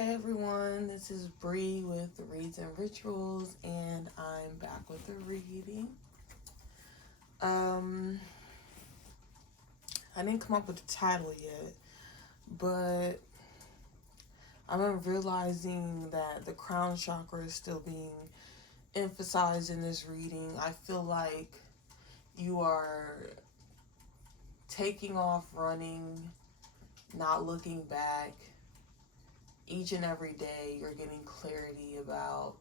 Hey everyone, this is Bree with Reads and Rituals, and I'm back with a reading. Um, I didn't come up with the title yet, but I'm realizing that the crown chakra is still being emphasized in this reading. I feel like you are taking off running, not looking back. Each and every day, you're getting clarity about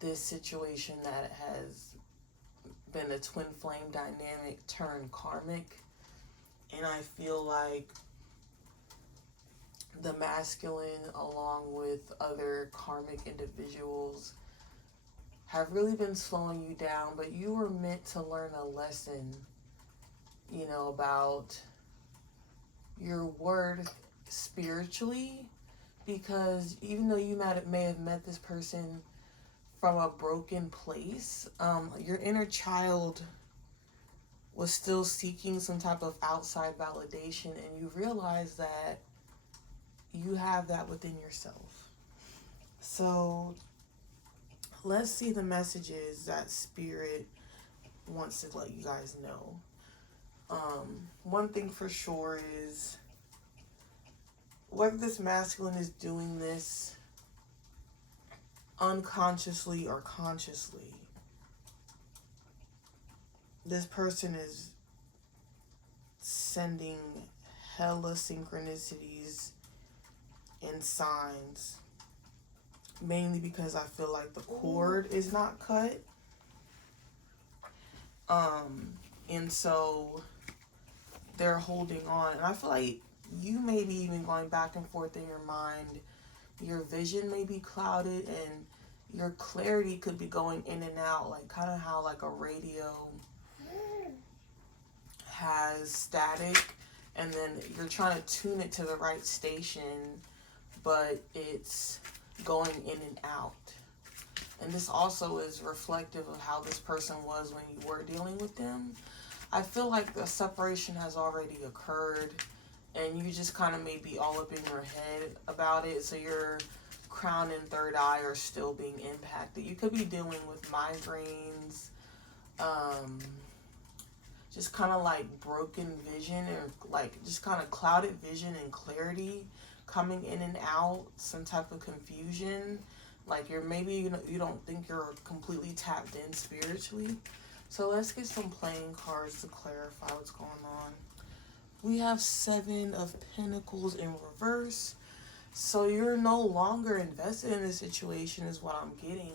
this situation that has been a twin flame dynamic turned karmic. And I feel like the masculine, along with other karmic individuals, have really been slowing you down, but you were meant to learn a lesson, about your worth spiritually. Because even though you may have met this person from a broken place, your inner child was still seeking some type of outside validation, and you realize that you have that within yourself. So let's see the messages that spirit wants to let you guys know. One thing for sure is whether this masculine is doing this unconsciously or consciously, this person is sending hella synchronicities and signs, mainly because I feel like the cord is not cut. And so they're holding on. And I feel like you may be even going back and forth in your mind. Your vision may be clouded and your clarity could be going in and out, like kind of how like a radio has static and then you're trying to tune it to the right station, but it's going in and out. And this also is reflective of how this person was when you were dealing with them. I feel like the separation has already occurred and you just kind of may be all up in your head about it. So your crown and third eye are still being impacted. You could be dealing with migraines, just kind of like broken vision or like just kind of clouded vision and clarity coming in and out, some type of confusion. Like you're maybe you don't think you're completely tapped in spiritually. So let's get some playing cards to clarify what's going on. We have 7 of Pentacles in reverse. So you're no longer invested in the situation is what I'm getting.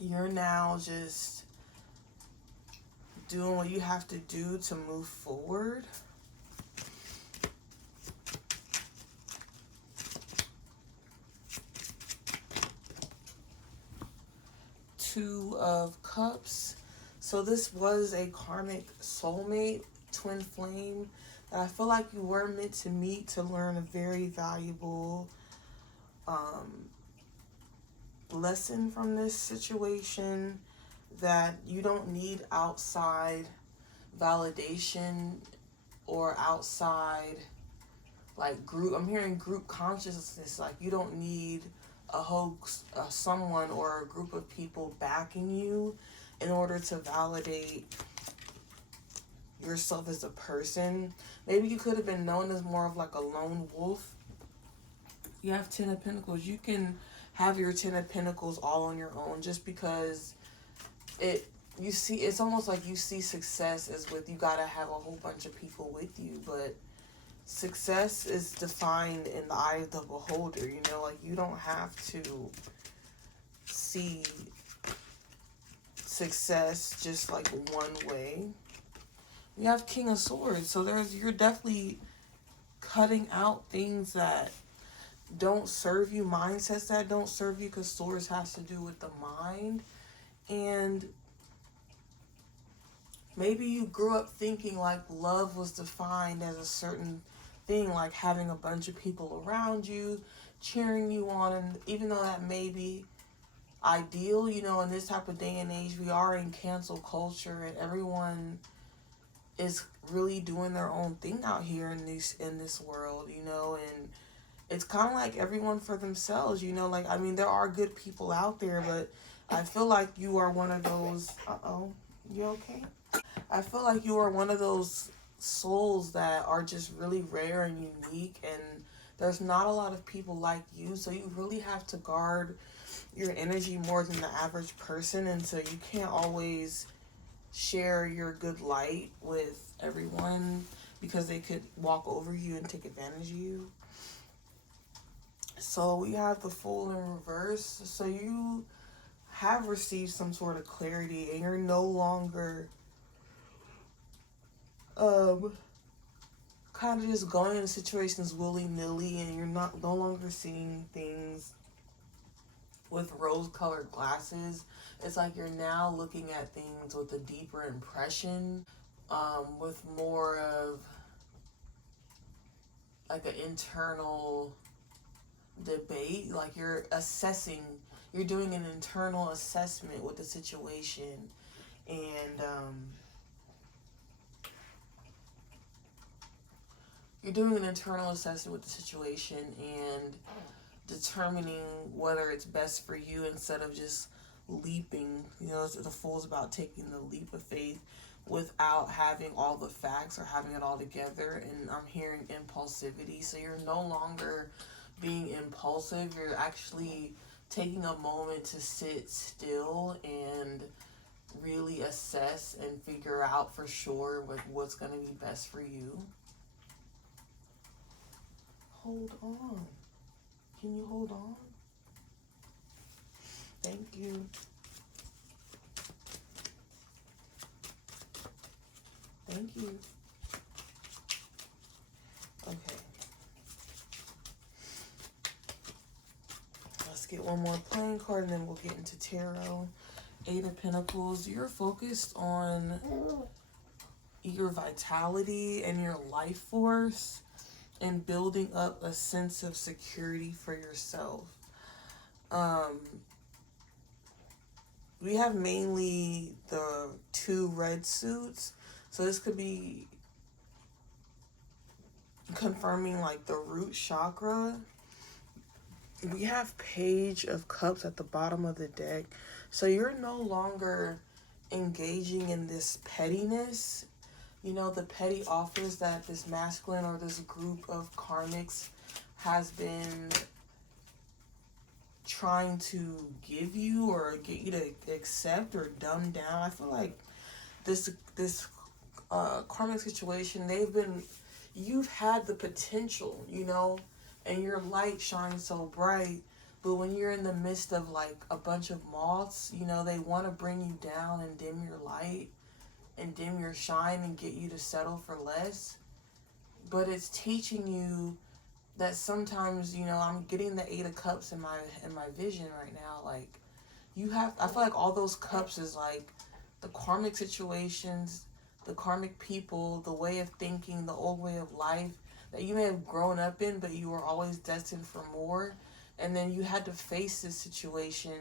You're now just doing what you have to do to move forward. Two of Cups. So this was a karmic soulmate, twin flame, that I feel like you were meant to meet to learn a very valuable lesson from this situation, that you don't need outside validation or outside like group. I'm hearing group consciousness. Like you don't need a hoax, someone or a group of people backing you in order to validate yourself as a person. Maybe you could have been known as more of like a lone wolf. You have 10 of Pentacles. You can have your 10 of Pentacles all on your own, just because it's almost like you see success as with you gotta have a whole bunch of people with you, but success is defined in the eye of the beholder. Like you don't have to see success just like one way. You have King of Swords, so you're definitely cutting out things that don't serve you, mindsets that don't serve you, because Swords has to do with the mind. And maybe you grew up thinking like love was defined as a certain thing, like having a bunch of people around you cheering you on. And even though that may be ideal, in this type of day and age, we are in cancel culture and everyone is really doing their own thing out here in this world, and it's kind of like everyone for themselves, you know, like, I mean, there are good people out there, but I feel like you are one of those, uh-oh, you okay? I feel like you are one of those souls that are just really rare and unique, and there's not a lot of people like you, so you really have to guard your energy more than the average person, and so you can't always share your good light with everyone because they could walk over you and take advantage of you. So we have the Fool in reverse. So you have received some sort of clarity, and you're no longer um kind of just going into situations willy-nilly, and you're not no longer seeing things with rose-colored glasses. It's like you're now looking at things with a deeper impression, with more of like an internal debate. Like you're assessing, you're doing an internal assessment with the situation, and you're doing an internal assessment with the situation and determining whether it's best for you instead of just leaping. You know, the Fool's about taking the leap of faith without having all the facts or having it all together. And I'm hearing impulsivity. So you're no longer being impulsive. You're actually taking a moment to sit still and really assess and figure out for sure what's going to be best for you. Hold on. Can you hold on? Thank you. Thank you. Okay. Let's get one more playing card and then we'll get into tarot. Eight of Pentacles. You're focused on your vitality and your life force and building up a sense of security for yourself. We have mainly the two red suits. So this could be confirming like the root chakra. We have Page of Cups at the bottom of the deck. So you're no longer engaging in this pettiness. You know, the petty offers that this masculine or this group of karmics has been trying to give you or get you to accept or dumb down. I feel like this karmic situation, you've had the potential, you know, and your light shines so bright, but when you're in the midst of like a bunch of moths, you know, they want to bring you down and dim your light and dim your shine and get you to settle for less. But it's teaching you that sometimes, you know, I'm getting the Eight of Cups in my vision right now. Like I feel like all those cups is like the karmic situations, the karmic people, the way of thinking, the old way of life that you may have grown up in, but you were always destined for more. And then you had to face this situation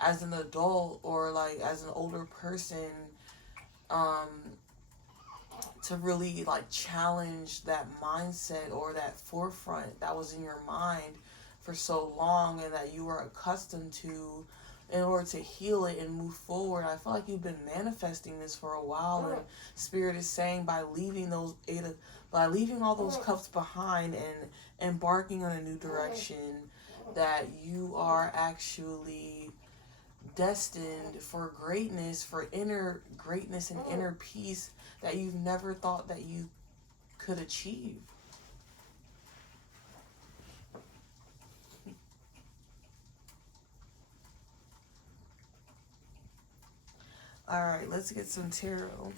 as an adult or like as an older person, to really like challenge that mindset or that forefront that was in your mind for so long and that you were accustomed to in order to heal it and move forward. I feel like you've been manifesting this for a while, and Spirit is saying by leaving all those cups behind and embarking on a new direction, that you are actually destined for greatness, for inner greatness and inner peace that you've never thought that you could achieve. All right, let's get some tarot.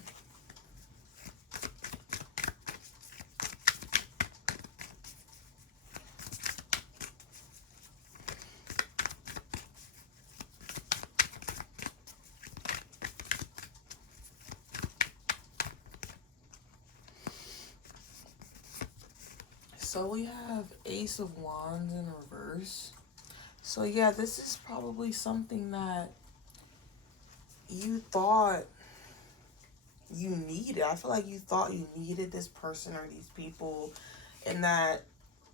So we have Ace of Wands in reverse. So yeah, this is probably something that you thought you needed. I feel like you thought you needed this person or these people, and that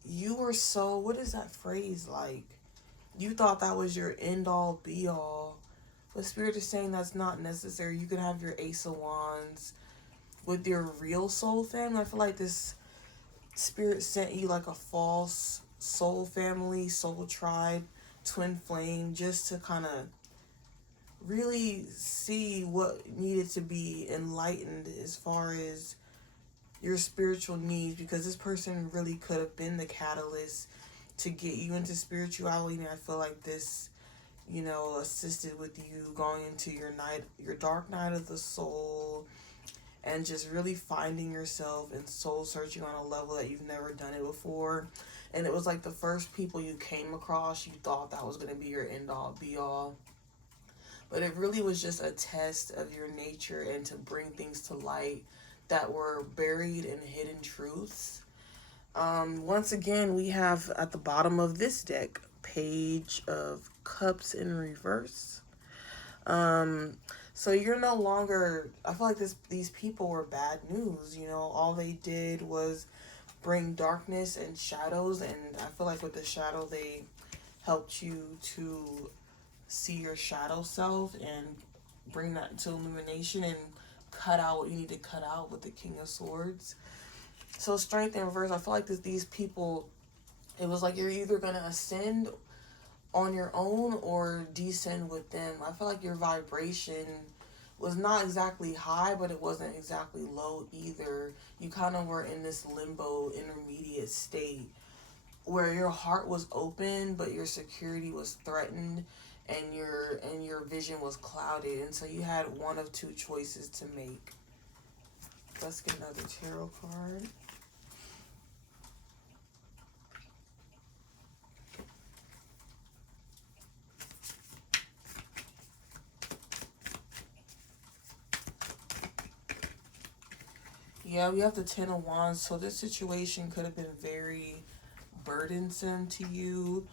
you were so, what is that phrase like? You thought that was your end all be all. But Spirit is saying that's not necessary. You can have your Ace of Wands with your real soul family. I feel like this Spirit sent you like a false soul family, soul tribe, twin flame, just to kind of really see what needed to be enlightened as far as your spiritual needs, because this person really could have been the catalyst to get you into spirituality. And I feel like this, assisted with you going into your dark night of the soul, and just really finding yourself and soul searching on a level that you've never done it before. And it was like the first people you came across, you thought that was going to be your end all be all. But it really was just a test of your nature and to bring things to light that were buried in hidden truths. Once again, we have at the bottom of this deck, Page of Cups in reverse. So you're no longer, I feel like these people were bad news. All they did was bring darkness and shadows, and I feel like with the shadow, they helped you to see your shadow self and bring that to illumination and cut out what you need to cut out with the King of Swords. So strength in reverse, I feel like these people, it was like you're either going to ascend on your own or descend with them. I feel like your vibration was not exactly high, but it wasn't exactly low either. You kind of were in this limbo intermediate state where your heart was open, but your security was threatened, and your vision was clouded, and so you had one of two choices to make. Let's get another tarot card. Yeah, we have the Ten of Wands. So this situation could have been very burdensome to you.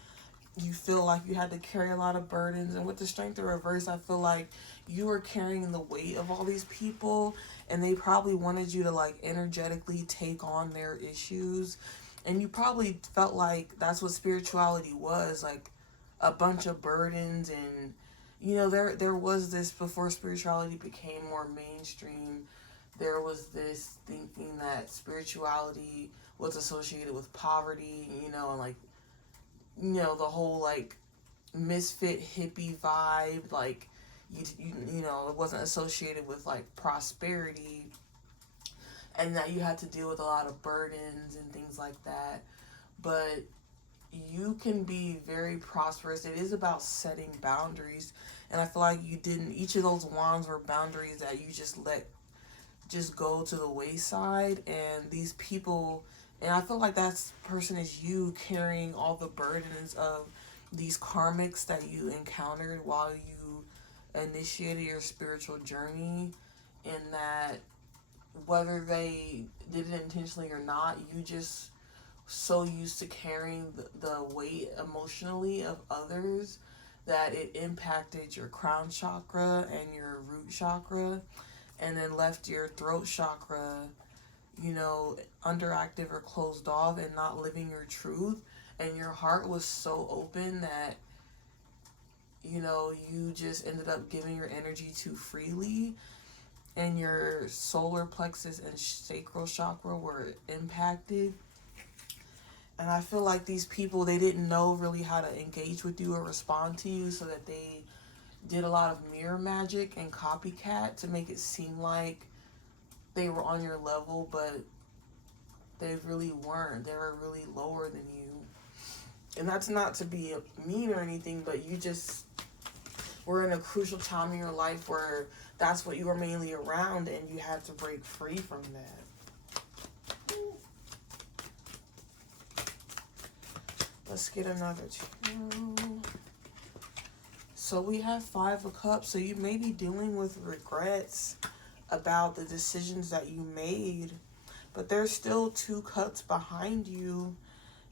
You feel like you had to carry a lot of burdens. And with the Strength in reverse, I feel like you were carrying the weight of all these people. And they probably wanted you to like energetically take on their issues. And you probably felt like that's what spirituality was. Like a bunch of burdens. And, there was this, before spirituality became more mainstream, there was this thinking that spirituality was associated with poverty, and like, the whole like misfit hippie vibe, like it wasn't associated with like prosperity, and that you had to deal with a lot of burdens and things like that. But you can be very prosperous. It is about setting boundaries, and I feel like you didn't. Each of those wands were boundaries that you just let just go to the wayside. And these people, and I feel like that person is you carrying all the burdens of these karmics that you encountered while you initiated your spiritual journey, and that whether they did it intentionally or not, you just so used to carrying the weight emotionally of others that it impacted your crown chakra and your root chakra, and then left your throat chakra, underactive or closed off and not living your truth. And your heart was so open that, you just ended up giving your energy too freely. And your solar plexus and sacral chakra were impacted. And I feel like these people, they didn't know really how to engage with you or respond to you, so that they did a lot of mirror magic and copycat to make it seem like they were on your level, but they really weren't. They were really lower than you. And that's not to be mean or anything, but you just were in a crucial time in your life where that's what you were mainly around, and you had to break free from that. Let's get another two. So we have Five of Cups. So you may be dealing with regrets about the decisions that you made, but there's still 2 cups behind you.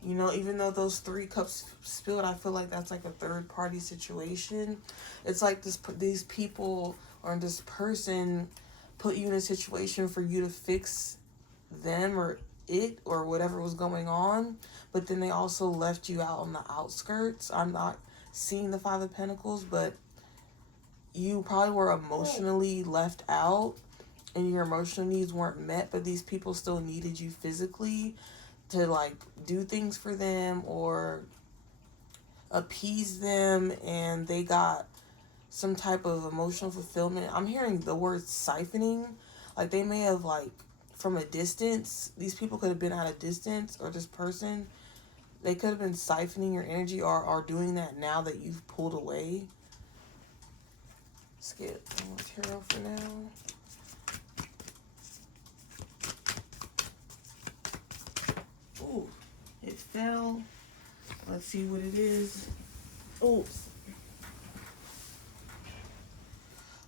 Even though those 3 cups spilled, I feel like that's like a third party situation. It's like these people or this person put you in a situation for you to fix them, or it or whatever was going on, but then they also left you out on the outskirts. I'm not seeing the Five of Pentacles, but you probably were emotionally left out and your emotional needs weren't met, but these people still needed you physically to like do things for them or appease them, and they got some type of emotional fulfillment. I'm hearing the word siphoning. Like they may have like from a distance, these people could have been at a distance, or this person, they could have been siphoning your energy or are doing that now that you've pulled away. Let's get one tarot for now. Ooh, it fell. Let's see what it is. Oops.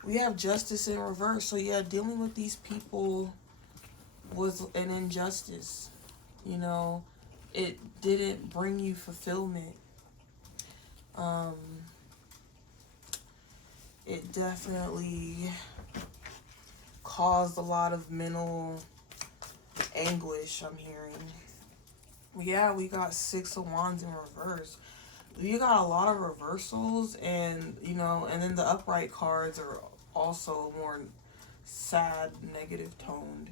We have justice in reverse. So yeah, dealing with these people was an injustice. You know, it didn't bring you fulfillment. It definitely caused a lot of mental anguish, I'm hearing. Yeah, we got Six of Wands in reverse. You got a lot of reversals, and you know, and then the upright cards are also more sad, negative toned.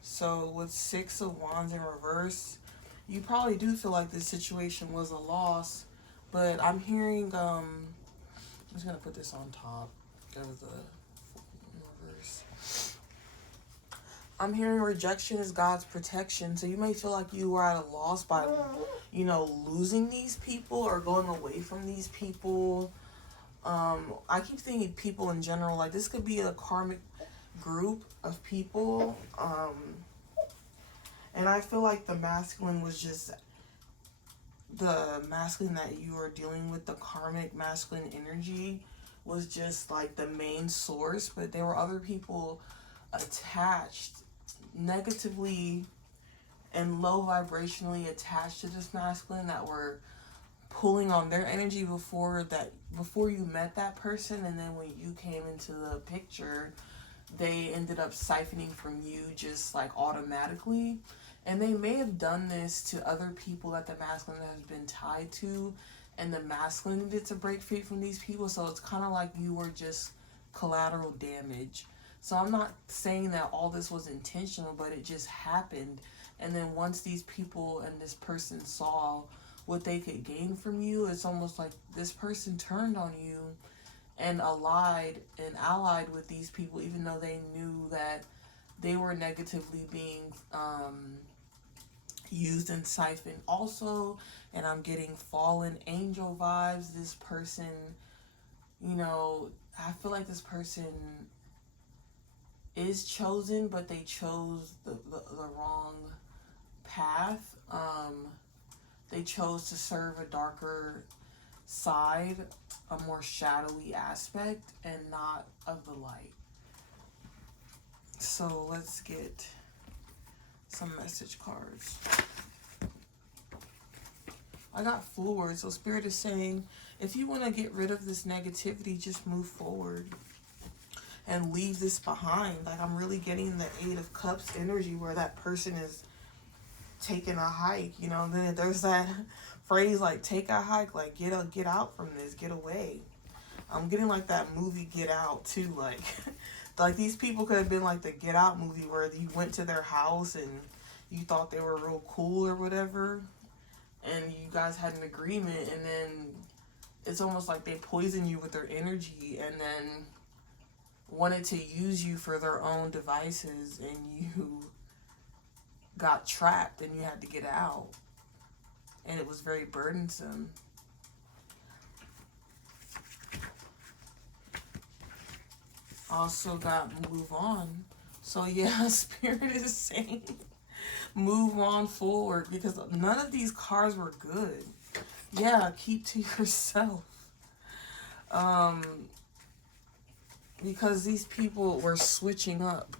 So with Six of Wands in reverse, you probably do feel like this situation was a loss, but I'm hearing, I'm just gonna put this on top of the reverse. I'm hearing rejection is God's protection. So you may feel like you were at a loss by, you know, losing these people or going away from these people. I keep thinking people in general, like this could be a karmic group of people. And I feel like the masculine was just the masculine that you are dealing with, the karmic masculine energy was just like the main source, but there were other people attached negatively and low vibrationally attached to this masculine that were pulling on their energy before you met that person, and then when you came into the picture they ended up siphoning from you just like automatically. And they may have done this to other people that the masculine has been tied to, and the masculine needed to break free from these people. So it's kind of like you were just collateral damage. So I'm not saying that all this was intentional, but it just happened. And then once these people and this person saw what they could gain from you, it's almost like this person turned on you and allied with these people, even though they knew that they were negatively being used and siphoned also. And I'm getting fallen angel vibes. This person, you know, I feel like this person is chosen, but they chose the wrong path. They chose to serve a darker side, a more shadowy aspect, and not of the light. So let's get some message cards. I got forward, so Spirit is saying, if you want to get rid of this negativity, just move forward and leave this behind. Like I'm really getting the Eight of Cups energy where that person is taking a hike. You know, then there's that phrase like take a hike, like get out from this, get away. I'm getting like that movie Get Out too, like like these people could have been like the Get Out movie where you went to their house and you thought they were real cool or whatever, and you guys had an agreement, and then it's almost like they poison you with their energy and then wanted to use you for their own devices, and you got trapped and you had to get out, and it was very burdensome. Also got move on. So yeah, Spirit is saying move on forward, because none of these cards were good. Yeah, keep to yourself. Because these people were switching up.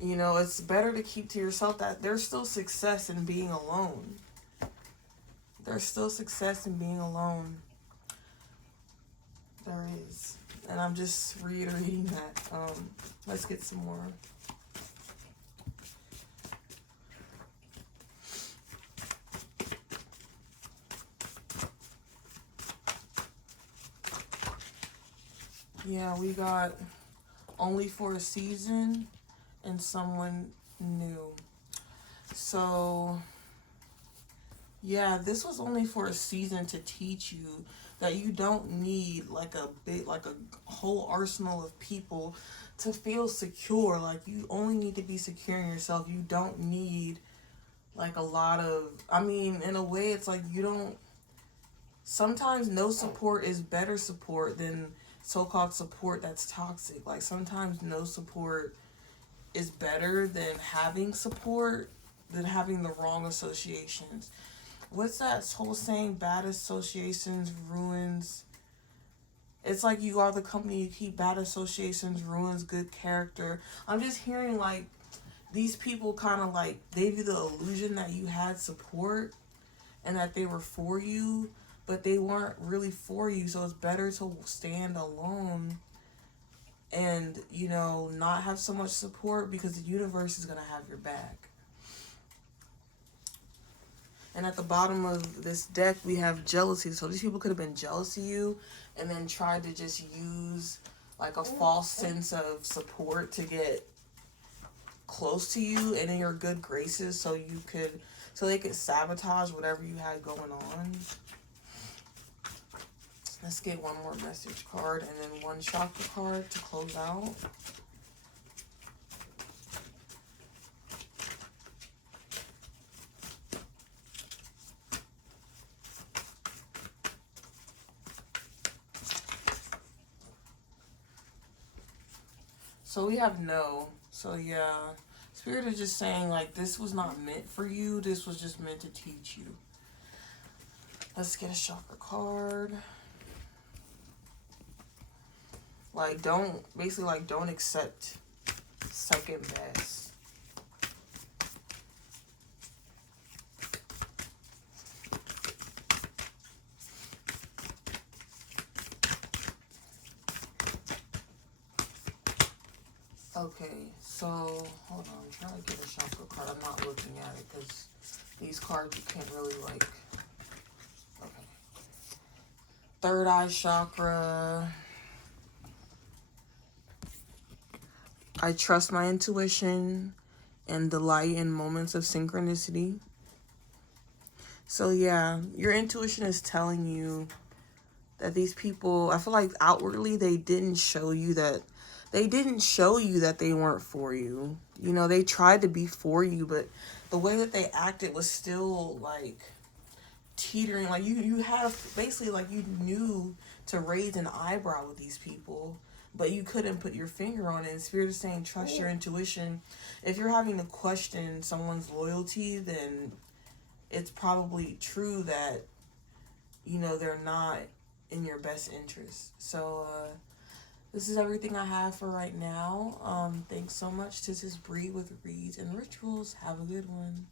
You know, it's better to keep to yourself. That there's still success in being alone. There's still success in being alone. There is. And I'm just reiterating that. Let's get some more. Yeah, we got only for a season and someone new. So, yeah, this was only for a season to teach you that you don't need like a whole arsenal of people to feel secure. Like, you only need to be secure in yourself. You don't need like a lot of, I mean, in a way, it's like you don't, sometimes no support is better support than so-called support that's toxic. Like, sometimes no support is better than having support, than having the wrong associations. What's that whole saying? Bad associations ruins. It's like you are the company you keep. Bad associations ruins good character. I'm just hearing like these people kind of like gave you the illusion that you had support and that they were for you, but they weren't really for you. So it's better to stand alone and, you know, not have so much support, because the universe is going to have your back. And at the bottom of this deck, we have jealousy. So these people could have been jealous of you and then tried to just use like a false sense of support to get close to you and in your good graces, so they could sabotage whatever you had going on. Let's get one more message card and then one chakra card to close out. So we have no. So yeah, Spirit is just saying like this was not meant for you. This was just meant to teach you. Let's get a chakra card. Like don't accept second best. Okay, so hold on, I'm trying to get a chakra card. I'm not looking at it because these cards you can't really like. Okay. Third eye chakra. I trust my intuition and delight in moments of synchronicity. So yeah, your intuition is telling you that these people, I feel like outwardly they didn't show you that they weren't for you. You know, they tried to be for you, but the way that they acted was still like teetering. Like you had basically like you knew to raise an eyebrow with these people, but you couldn't put your finger on it. And Spirit is saying trust your intuition. If you're having to question someone's loyalty, then it's probably true that, you know, they're not in your best interest. So this is everything I have for right now. Thanks so much. This is Bree with Reads and Rituals. Have a good one.